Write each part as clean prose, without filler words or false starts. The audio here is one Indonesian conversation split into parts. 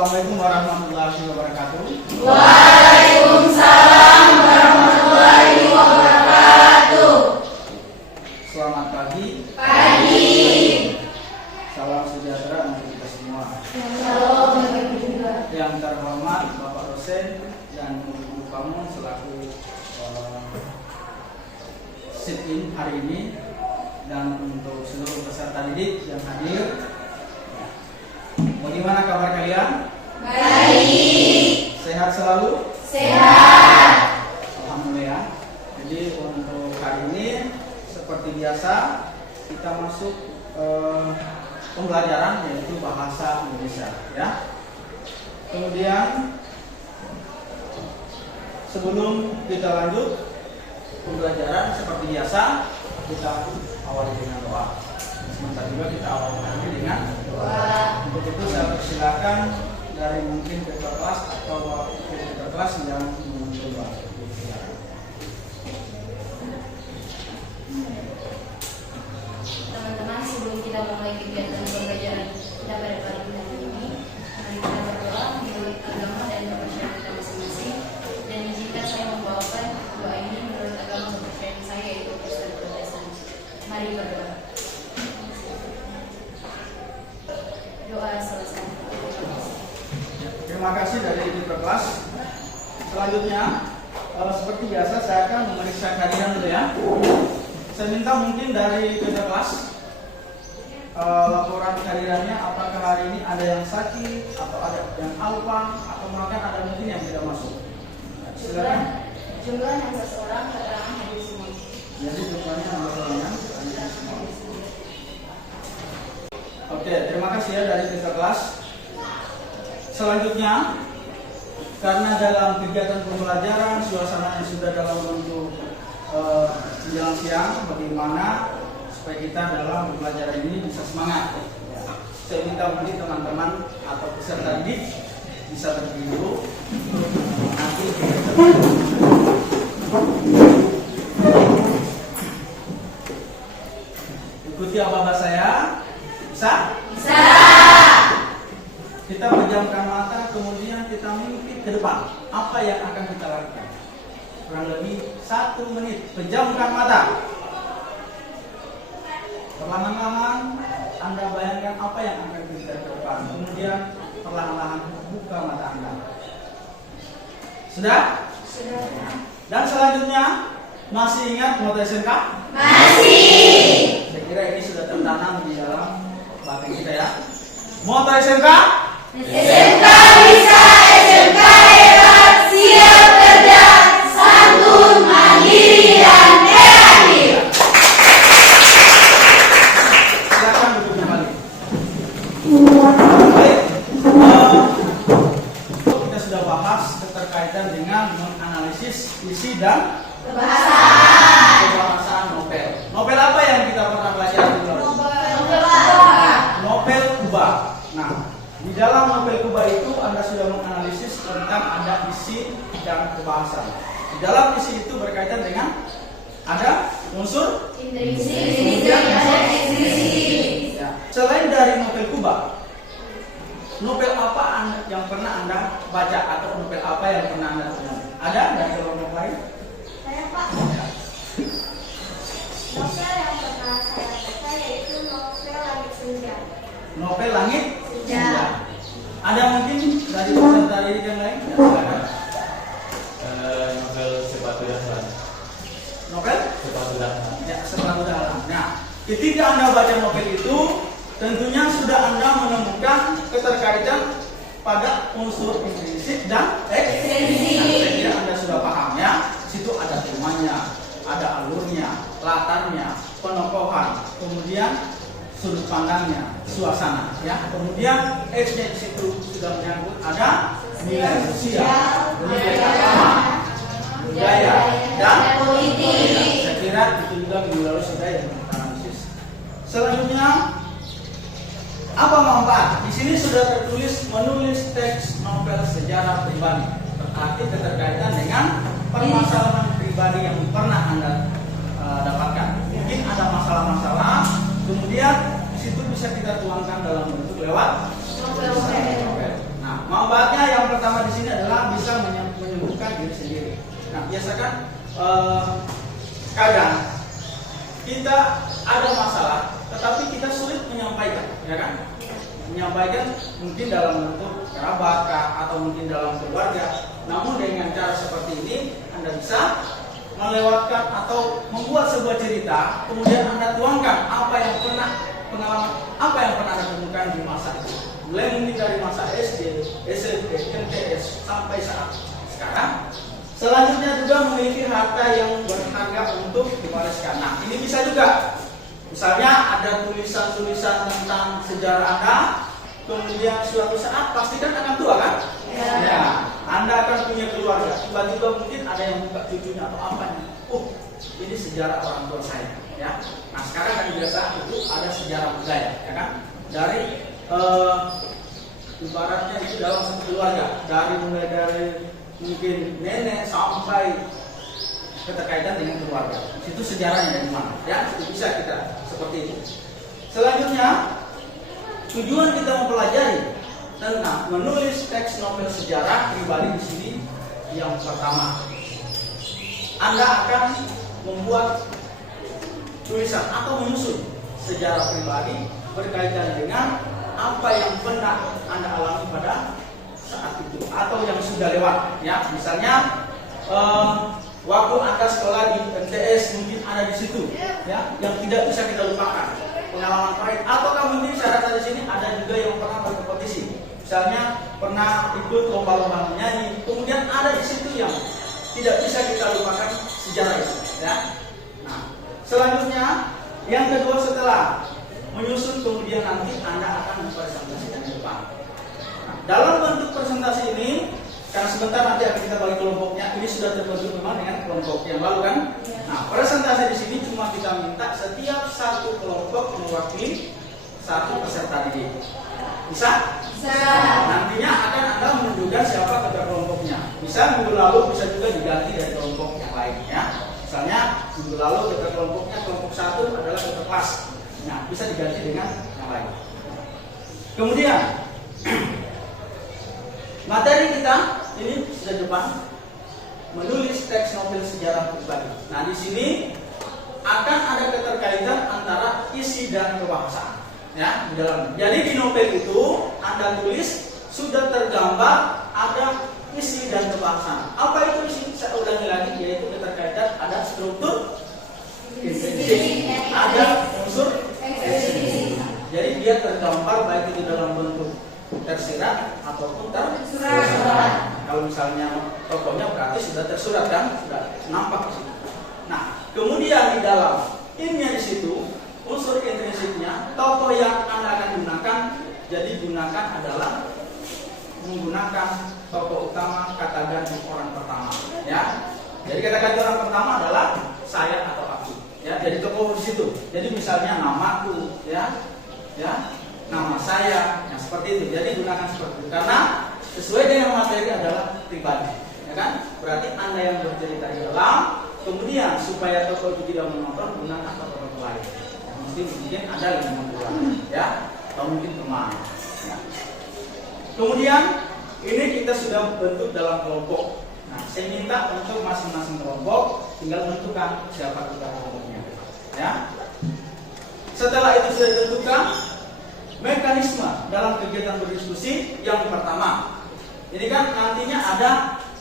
Assalamualaikum warahmatullahi wabarakatuh. Waalaikumsalam warahmatullahi wabarakatuh. Selamat pagi. Pagi. Salam sejahtera untuk kita semua. Salam bagi juga. Yang terhormat Bapak dosen dan guru kamu selaku sit-in hari ini, dan untuk seluruh peserta didik yang hadir. Bagaimana kabar kalian? Baik. Sehat selalu? Sehat. Alhamdulillah. Jadi untuk hari ini seperti biasa kita masuk pembelajaran, yaitu bahasa Indonesia, ya. Kemudian sebelum kita lanjut pembelajaran seperti biasa, kita awali dengan doa. Sebentar juga kita awali dengan doa. Untuk itu saya persilakan dari mungkin ketua kelas atau wakil ketua kelas yang mencoba. Teman-teman, sebelum kita mulai kegiatan pembelajaran kita pada pagi hari ini, mari kita berdoa menurut agama dan kepercayaan kita masing-masing. Dan izinkan saya membawakan doa ini menurut agama kepercayaan saya, yaitu Kristen Protestan. Mari berdoa. Doa selesai. Terima kasih dari ketua kelas. Selanjutnya, seperti biasa saya akan memeriksa kalian dulu, ya. Saya minta mungkin dari ketua kelas laporan kehadirannya, apakah hari ini ada yang sakit atau ada yang alpa atau bahkan ada mungkin yang tidak masuk. Silakan. Jumlah 16 orang keterangan hadir semua. Jadi jumlahnya 16 orang yang hadir semua. Oke, terima kasih ya dari ketua kelas. Selanjutnya, karena dalam kegiatan pembelajaran suasananya sudah dalam bentuk menjelang siang, bagaimana supaya kita dalam pembelajaran ini bisa semangat, ya. Saya minta mungkin teman-teman atau peserta didik bisa berdiri dulu. Nanti ikuti apa saya. Bisa? Bisa. Kita pejamkan mata, kemudian kita mimpi ke depan. Apa yang akan kita lakukan? Kurang lebih 1 menit. Pejamkan mata. Perlahan-lahan Anda bayangkan apa yang akan kita ke depan. Kemudian perlahan-lahan buka mata Anda. Sudah? Sudah. Dan selanjutnya, masih ingat moto SMK? Masih. Saya kira ini sudah tertanam di dalam batin kita, ya. Moto SMK? SMK bisa, SMK hebat, siap kerja, santun, mandiri, dan kreatif. Silakan duduk kembali. Baik, kita sudah bahas keterkaitan dengan menganalisis isi dan kebahasaan novel. Novel apa yang kita pernah pelajari dulu? Novel Kuba. Nah, di dalam novel Kuba itu Anda sudah menganalisis tentang ada isi dan kebahasaan. Di dalam isi itu berkaitan dengan ada unsur Intrisi. ya. Selain dari novel Kuba, novel apa yang pernah Anda baca atau novel apa yang pernah Anda baca? Ada dari kelompok lain? Saya Pak, novel yang pernah saya baca yaitu novel Langit Senja. Novel Langit Senja. Ada mungkin dari peserta didik yang lain? Ya, silakan. Novel Sepatu Dahlan. Novel? Sepatu Dahlan. Ya, Sepatu Dahlan. Nah, ketika Anda baca novel itu, tentunya sudah Anda menemukan keterkaitan pada unsur intrinsik dan ekstrinsi. Saya kira Anda sudah paham, ya. Situ ada temanya, ada alurnya, latarnya, penokohan, kemudian sudut pandangnya, suasana, ya. Kemudian X-nya di situ sudah menyangkut ada nilai sosial, nilai agama, budaya, dan politik. Saya kira itu juga minggu lalu sudah yang kita analisis. Selanjutnya, apa manfaat? Di sini sudah tertulis menulis teks novel sejarah pribadi, berarti keterkaitan dengan permasalahan pribadi yang pernah Anda dapatkan. Mungkin ada masalah-masalah, kemudian di situ bisa kita tuangkan dalam bentuk lewat novel. Nah, biasa kan kadang kita ada masalah, tetapi kita sulit menyampaikan, ya kan? Menyampaikan mungkin dalam bentuk kerabat kah, atau mungkin dalam keluarga. Namun dengan cara seperti ini Anda bisa melewatkan atau membuat sebuah cerita, kemudian Anda tuangkan apa yang pernah pengalaman, apa yang pernah Anda temukan di masa itu, mulai mungkin dari masa SD, SMP, MTS sampai saat sekarang. Selanjutnya juga memiliki harta yang berharga untuk diwariskan. Nah, ini bisa juga, misalnya ada tulisan-tulisan tentang sejarah Anda, kemudian suatu saat pastikan akan tua kan? Ya, Anda akan punya keluarga. Tiba-tiba mungkin ada yang buka cucunya atau apa nih? Ini sejarah orang tua saya. Ya, nah sekarang kan biasa itu ada sejarah budaya, ya kan? Dari ibaratnya itu dalam satu keluarga, mulai dari mungkin nenek sampai keterkaitan dengan keluarga. Itu sejarahnya dari mana? Ya, itu bisa kita seperti itu. Selanjutnya, tujuan kita mempelajari tentang menulis teks novel sejarah pribadi di sini yang pertama, Anda akan membuat tulisan atau menyusun sejarah pribadi berkaitan dengan apa yang pernah Anda alami pada saat itu atau yang sudah lewat. Ya, misalnya waktu Anda sekolah di MTS mungkin ada di situ, ya, yang tidak bisa kita lupakan. Pengalaman pahit, atau mungkin saya rasa di sini ada juga yang pernah berkompetisi, misalnya pernah ikut lomba-lomba menyanyi, kemudian ada di situ yang tidak bisa kita lupakan sejarah itu, ya. Nah, selanjutnya yang kedua, setelah menyusun kemudian nanti Anda akan mempresentasikan di depan. Nah, dalam bentuk presentasi ini, karena sebentar nanti akan kita bagi kelompoknya, ini sudah terbentuk memang dengan kelompok yang lalu kan. Nah, presentasi di sini cuma kita minta setiap satu kelompok mewakili satu peserta didik. Bisa? Bisa. Nantinya akan Anda menunjukkan siapa ketua kelompoknya. Bisa minggu lalu, bisa juga diganti dari kelompok yang lain, ya. Misalnya minggu lalu ketua kelompoknya kelompok 1 adalah ketua kelas. Nah, bisa diganti dengan yang lain. Kemudian materi kita ini sudah depan, menulis teks novel sejarah pribadi. Nah, di sini akan ada keterkaitan antara isi dan kebahasaan, ya, di dalam. Jadi di novel itu Anda tulis sudah tergambar ada isi dan kebahasaan. Apa itu isi? Saya ulangi lagi, yaitu keterkaitan ada struktur intrinsik, ada unsur ekstrinsi. Jadi dia tergambar baik itu dalam bentuk tersirat ataupun tersurat. Kalau misalnya tokohnya berarti sudah tersurat kan, sudah nampak di situ. Nah, kemudian di dalam innya di situ unsur intrinsiknya, tokoh yang Anda akan gunakan, jadi gunakan adalah menggunakan tokoh utama kata ganti orang pertama, ya. Jadi kata ganti orang pertama adalah saya atau aku, ya. Jadi tokoh di situ. Jadi misalnya namaku, ya, nama saya, ya, seperti itu. Jadi gunakan seperti itu karena sesuai dengan materi adalah pribadi, ya kan? Berarti Anda yang bercerita di dalam, kemudian supaya tokoh itu tidak menonton, gunakan tokoh lain. Ya, mungkin ada 5 orang, ya, atau mungkin teman. Ya. Kemudian ini kita sudah bentuk dalam kelompok. Nah, saya minta untuk masing-masing kelompok tinggal menentukan siapa ketua kelompoknya, ya. Setelah itu sudah ditentukan, mekanisme dalam kegiatan berdiskusi yang pertama. Ini kan nantinya ada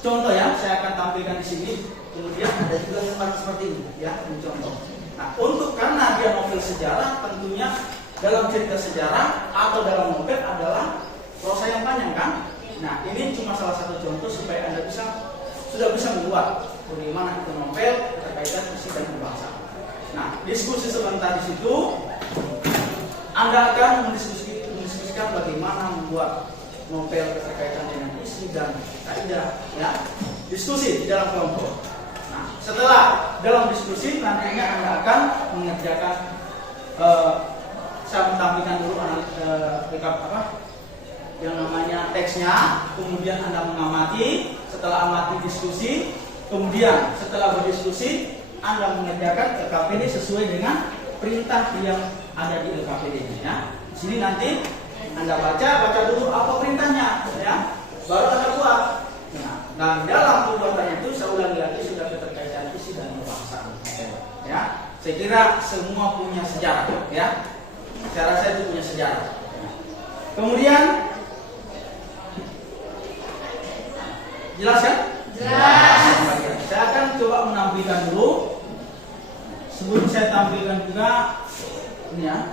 contoh, ya, saya akan tampilkan di sini. Kemudian ada juga yang seperti ini, ya, ini contoh. Nah, untuk karena dia novel sejarah, tentunya dalam cerita sejarah atau dalam novel adalah prosa yang panjang kan. Nah, ini cuma salah satu contoh supaya Anda sudah bisa membuat bagaimana itu novel terkaitan isi dan pembahasan. Nah, diskusi sebentar di situ. Anda akan mendiskusikan bagaimana membuat novel berkaitan dengan isi dan kaidah, ya. Diskusi di dalam kelompok. Nah, setelah dalam diskusi nantinya Anda akan mengerjakan saya tampilkan dulu rekap yang namanya teksnya, kemudian Anda mengamati, setelah amati diskusi, kemudian setelah berdiskusi Anda mengerjakan LKP ini sesuai dengan perintah yang ada di LKPD ini, ya. Di sini nanti Anda baca dulu apa perintahnya, ya. Baru Anda buat. Nah, dalam pembuatan itu saya ulangi lagi sudah sejarah, ya. Saya rasa itu punya sejarah. Kemudian, jelas kan? Jelas. Saya akan coba menampilkan dulu. Sebelum saya tampilkan juga ini ya.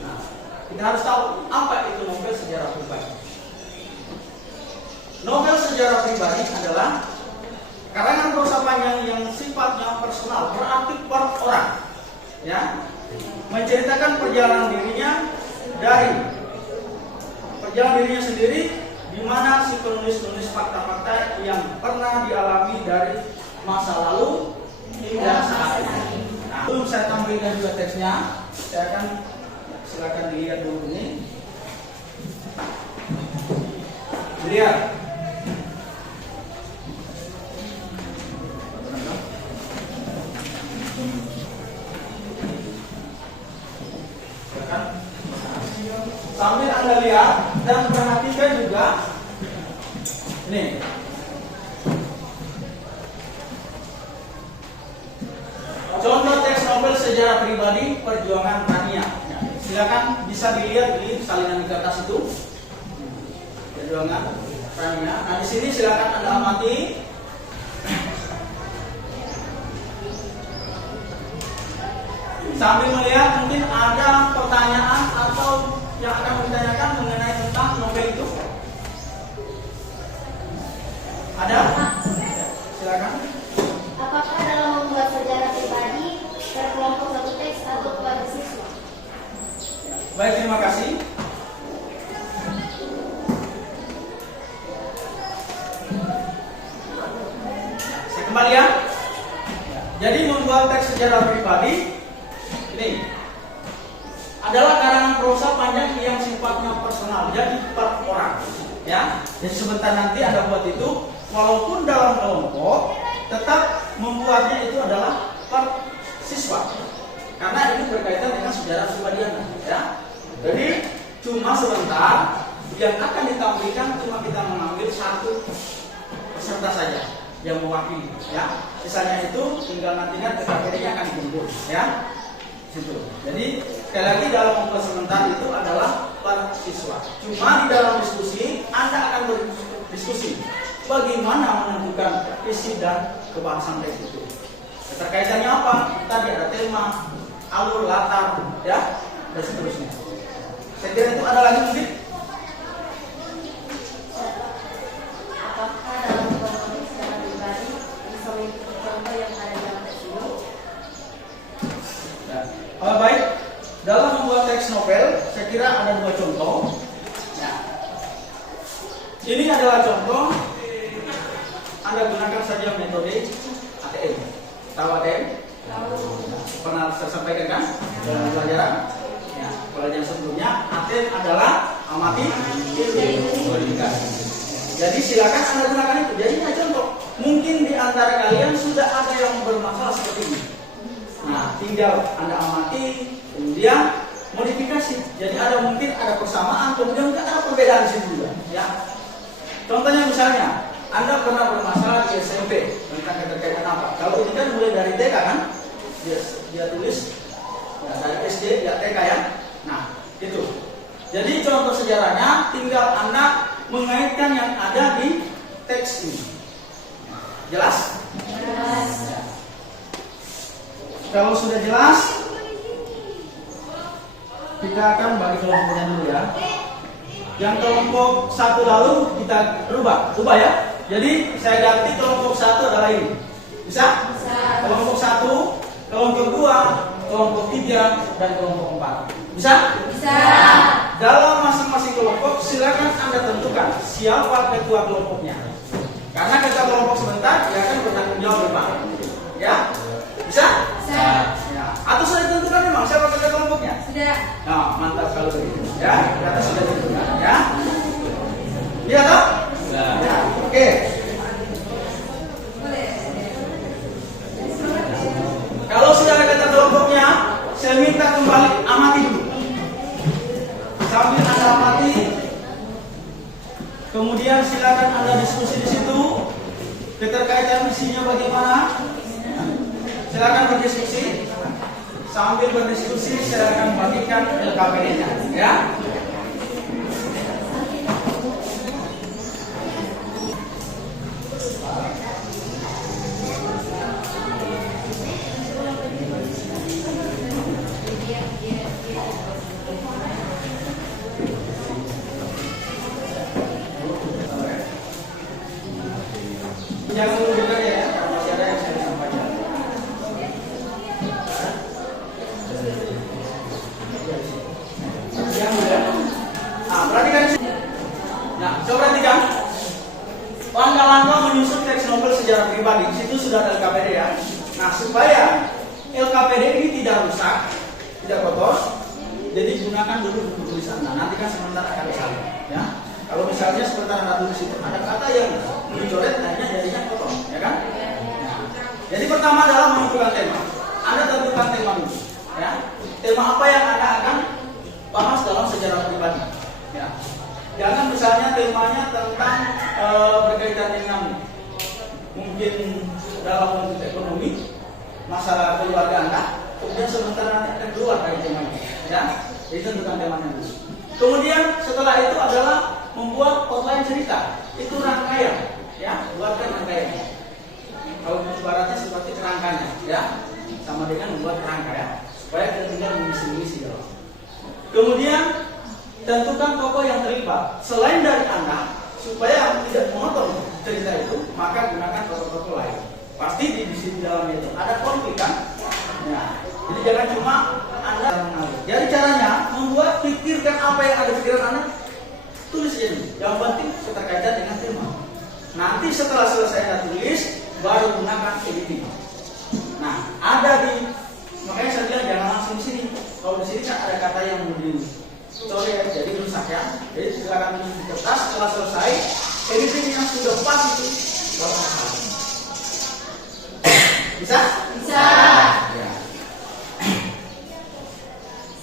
Nah, kita harus tahu apa itu novel sejarah pribadi. Novel sejarah pribadi adalah karangan prosa panjang yang sifatnya personal, berarti per orang, ya, menceritakan perjalanan dirinya sendiri, di mana si penulis fakta-fakta yang pernah dialami dari masa lalu hingga saat ini. Nah, sebelum saya tampilkan juga teksnya, saya akan silakan dilihat dulu ini. Lihat. Sambil Anda lihat dan perhatikan juga ini. Contoh teks novel sejarah pribadi perjuangan Tania. Ya, silakan bisa dilihat di salinan di kertas itu. Perjuangan Tania. Nah, di sini silakan Anda amati. Sambil melihat mungkin ada pertanyaan atau yang akan ditanyakan mengenai tentang novel itu. Ada? Silakan. Apakah dalam membuat sejarah pribadi berkelompok satu teks atau kepada siswa? Baik, terima kasih. Saya kembali ya. Jadi membuat teks sejarah pribadi ini adalah karangan prosa panjang yang sifatnya personal, jadi per orang, ya. Jadi sebentar nanti Anda buat itu, walaupun dalam kelompok, tetap membuatnya itu adalah per siswa, karena ini berkaitan dengan sejarah pribadi Anda, ya. Jadi cuma sebentar yang akan ditampilkan cuma kita mengambil satu peserta saja yang mewakili, ya. Sisanya itu tinggal nantinya TKP-nya akan dikumpul, ya. Situ. Jadi sekali lagi dalam membuat sebentar itu adalah para siswa. Cuma di dalam diskusi Anda akan berdiskusi bagaimana menentukan isi dan kebahasan teks itu. Keterkaitannya apa? Tadi ada tema, alur, latar, ya, dan seterusnya. Saya kira itu ada lagi mungkin. Apakah dalam membuat teks secara pribadi bisa mengikuti contoh yang ada dalam teks ini? Baik, dalam membuat teks novel, saya kira ada dua contoh. Nah, ini adalah contoh. Anda gunakan saja metode ATM. Tahu ATM? Tahu. Pernah saya sampaikan kan dalam pelajaran? Ya, pelajaran sebelumnya ATM adalah amati, verifikasi. Jadi silakan Anda gunakan itu. Jadi ini contoh. Mungkin di antara kalian sudah ada yang bermasalah seperti ini. Nah, tinggal Anda amati, kemudian modifikasi. Jadi mungkin ada persamaan, kemudian ada perbedaan di situ juga. Ya. Contohnya misalnya, Anda pernah bermasalah di SMP tentang keterkaitan apa? Kalau ini kan mulai dari TK kan, dia tulis ya, dari SD ya TK ya. Nah, itu. Jadi contoh sejarahnya, tinggal Anda mengaitkan yang ada di teks ini. Jelas? Jelas. Kalau sudah jelas, kita akan bagi kelompoknya dulu ya. Yang kelompok satu lalu kita rubah ya. Jadi saya ganti kelompok satu adalah ini. Bisa? Bisa. Kelompok satu, kelompok dua, kelompok tiga, dan kelompok empat. Bisa? Bisa. Dalam masing-masing kelompok silakan Anda tentukan siapa ketua kelompoknya. Karena ketua kelompok sebentar dia akan bertanggung jawab depan. Ya? Bisa? Bisa. Ya. Atau sudah ditentukan memang siapa ketua kelompoknya? Sudah. Nah, mantap kalau begitu. Ya, kita sudah ditentukan. Ya. Iya toh? Sudah. Ya. Oke. Kalau sudah ada ketua kelompoknya, saya minta kembali amati dulu. Sambil Anda amati, kemudian silakan Anda diskusi di situ. Keterkaitan isinya bagaimana? Silakan berdiskusi. Sambil berdiskusi, silakan bagikan LKPD-nya, ya. Jangan dulu juga ya, masih ada yang saya sampaikan. Jangan dulu ya. Nah, perhatikan di sini. Nah, coba perhatikan. Langkah-langkah menyusun teks novel sejarah pribadi. Di situ sudah ada LKPD ya. Nah, supaya LKPD ini tidak rusak, tidak kotor, jadi gunakan dulu buku tulisan. Nah, nanti kan sebentar akan disalin, ya. Kalau misalnya sebentar Anda tulis itu ada kata yang dicoret, akhirnya jadinya kotor, ya kan? Nah, jadi pertama adalah menentukan tema. Anda tentukan tema dulu, ya. Tema apa yang Anda akan bahas dalam sejarah pribadi, ya. Jangan misalnya temanya tentang berkaitan dengan mungkin dalam bentuk ekonomi, masalah keluarga Anda, kemudian sebentar nanti akan keluar dari temanya, ya. Jadi tentukan temanya dulu. Kemudian setelah itu adalah membuat outline cerita, itu rangkaian, ya, buatkan rangkaian. Kalau ibaratnya seperti kerangkanya, ya, sama dengan membuat kerangka, ya, supaya kita tinggal mengisi-mengisi dalam. Kemudian tentukan tokoh yang terlibat selain dari Anda, supaya tidak monoton cerita itu, maka gunakan tokoh-tokoh lain. Pasti di dalamnya itu ada konflik kan? Ya, jadi jangan cuma Anda mengalir. Jadi caranya membuat pikirkan apa yang ada di pikiran Anda. Tulis ini, yang penting keterkaitan dengan tema. Nanti setelah selesai Anda tulis, baru gunakan editing. Nah, ada di, makanya saya bilang jangan langsung di sini. Kalau di sini kan ada kata yang jadi rusak ya. Jadi silakan tulis di kertas. Setelah selesai, editing yang sudah pas itu baru masalah. Bisa? Bisa. Ya.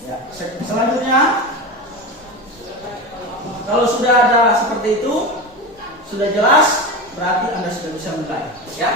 Ya. Selanjutnya. Kalau sudah ada seperti itu, sudah jelas, berarti Anda sudah bisa mulai, ya.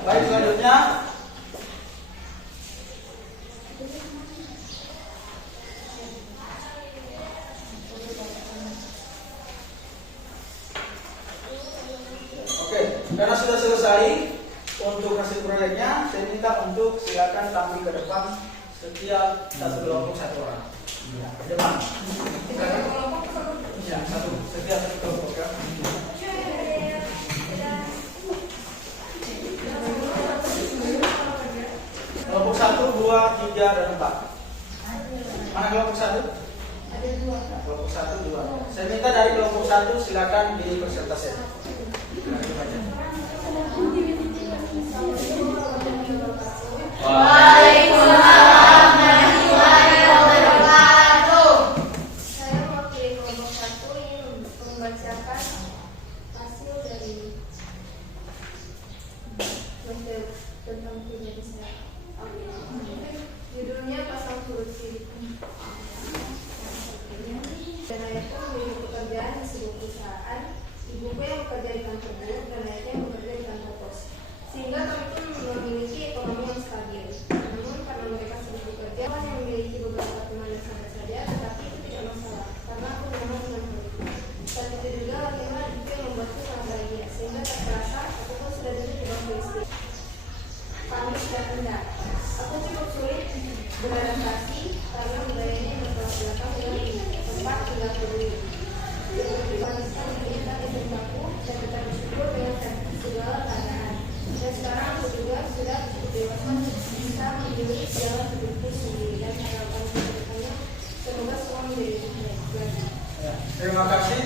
Baik, selanjutnya oke, karena sudah selesai untuk hasil proyeknya, saya minta untuk silakan tampil ke depan setiap satu kelompok satu orang. Ke depan. Ya, satu. Setiap satu kelompok kan. Kelompok 1, 2, 3, dan 4. Mana kelompok 1? Ada 2. Nah, kelompok 1, 2. Saya minta dari kelompok 1 silakan dipresentasikan. Waalaikumsalam warahmatullahi wabarakatuh. bekerja di kantor buruh dan lainnya bekerja di kantor pos. Sehingga kami pun memiliki ekonomi yang stabil. Namun karena mereka sibuk bekerja, orang yang memiliki beberapa teman yang sangat saja, tetapi itu tidak masalah karena aku nyaman dengan hal itu. Saat itu juga latihan itu yang membuatku sangat bahagia, sehingga tak terasa aku pun sudah duduk di bangku SD. Panik dan rendah. Aku cukup sulit beradaptasi karena budayanya yang bertolak belakang dengan tempat tinggalku dulu. Wanita menginginkan SMK-ku dan tetap bersyukur dengan segala keadaan. Dan sekarang aku juga sudah cukup dewasa bisa memilih jalan hidupku sendiri dan harapan ke depannya semoga semua menjadi baik. Ya, terima kasih.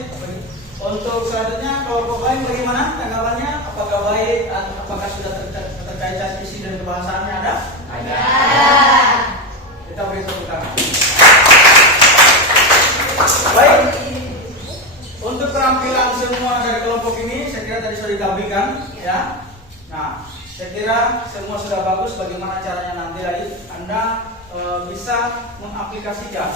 Untuk selanjutnya, kelompok lain bagaimana tanggapannya? Apakah baik? Apakah sudah terkait visi dan kebahasaannya ada? Ada. Kita beri tepuk tangan. Baik. Untuk keterampilan semua dari kelompok ini, saya kira tadi sudah ditampilkan, ya. Nah, saya kira semua sudah bagus. Bagaimana caranya nanti lagi Anda bisa mengaplikasikan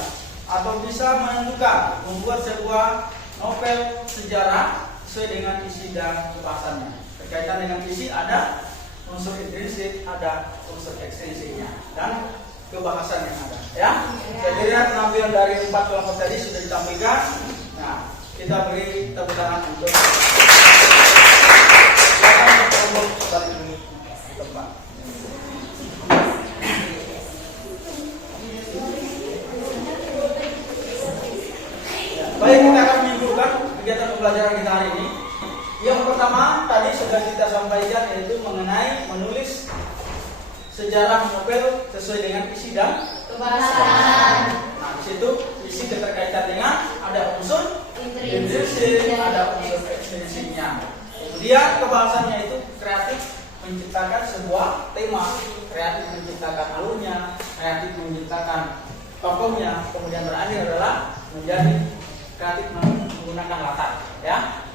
atau bisa menentukan membuat sebuah novel sejarah sesuai dengan isi dan kebahasannya. Berkaitan dengan isi ada unsur intrinsik, ada unsur ekstrinsiknya, dan kebahasan yang ada. Ya, saya kira penampilan dari 4 kelompok tadi sudah ditampilkan. Nah, kita beri tepuk tangan untuk kelompok balik dulu di tempat. Baik, kita akan menyimpulkan kegiatan pembelajaran kita hari ini. Yang pertama tadi sudah kita sampaikan, yaitu mengenai menulis sejarah novel sesuai dengan isi dan Kebahasan. Nah, di situ isi keterkaitan dengan ada unsur intrinsik, ada unsur ekstrinsiknya. Kemudian kebahasannya itu kreatif menciptakan sebuah tema, kreatif menciptakan alurnya, kreatif menciptakan tokohnya. Kemudian terakhir adalah menjadi kreatif menggunakan latar, ya.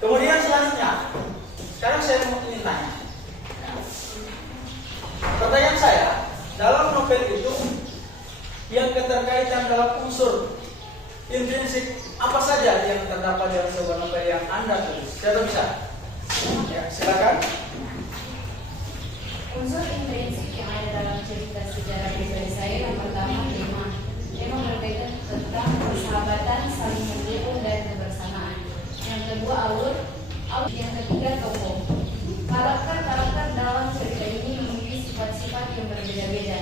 Kemudian selanjutnya, sekarang saya ingin tanya. Pertanyaan saya, dalam novel itu yang keterkaitan dalam unsur intrinsik apa saja yang terdapat dalam sebuah novel yang Anda tulis? Siapa bisa? Ya, silakan. Unsur intrinsik yang ada dalam cerita sejarah pribadi saya yang pertama tema berkaitan tentang persahabatan, saling mendukung dan kebersamaan. Yang kedua alur, yang ketiga tokoh. Karakter dalam cerita ini memiliki sifat-sifat yang berbeda-beda,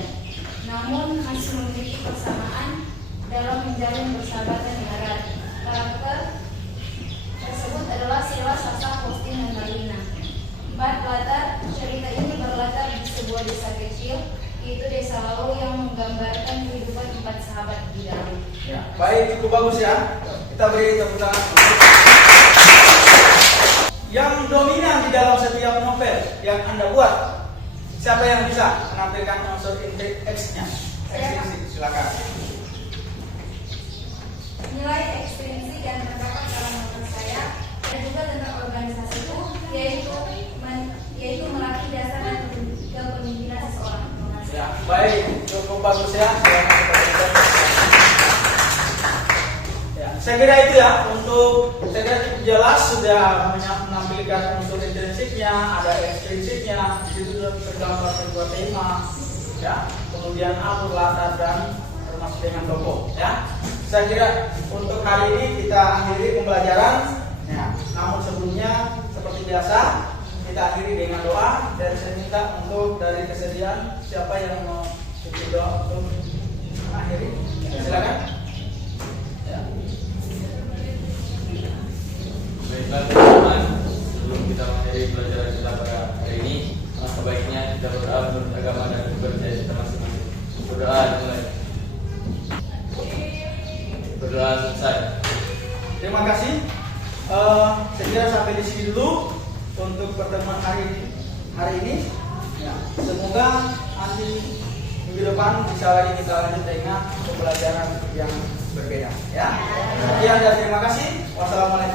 namun masih memiliki persamaan dalam menjalin persahabatan yang erat. Karakter tersebut adalah Sila, Sasa, Faustin, dan Marlina. 4. Latar cerita ini berlatar di sebuah desa kecil, yaitu Desa Lau, yang menggambarkan kehidupan 4 sahabat di dalam. Ya, baik, cukup bagus ya. Kita beri tepuk tangan. Yang dominan di dalam setiap novel yang Anda buat, siapa yang bisa menampilkan unsur X-nya? Ekstrinsik, silakan. Nilai ekstrinsik yang terdapat dalam novel saya ada juga tentang organisasiku, yaitu melatih dasar dan kepemimpinan seseorang. Ya, baik, cukup bagus ya. Ya, saya kira itu ya. Untuk saya kira jelas sudah menampilkan unsur intrinsiknya, ada ekstrinsiknya. Di situ sudah tergambar sebuah tema, ya. Kemudian alur, latar, dan termasuk dengan tokoh, ya. Saya kira untuk hari ini kita akhiri pembelajaran. Ya, namun sebelumnya seperti biasa kita akhiri dengan doa, dan saya minta untuk dari kesediaan siapa yang mau bikin doa untuk mengakhiri, silakan. Ya. Baiklah teman-teman, sebelum kita mengakhiri pelajaran kita pada hari ini, alangkah baiknya kita berdoa menurut agama dan kepercayaan kita masing-masing. Berdoa dimulai. Berdoa selesai. Terima kasih. Saya kira sampai di sini dulu untuk pertemuan hari ini. Ya, semoga nanti minggu depan bisa lagi kita lanjut dengan pembelajaran yang berbeda. Ya. Sekian dan terima kasih. Wassalamualaikum.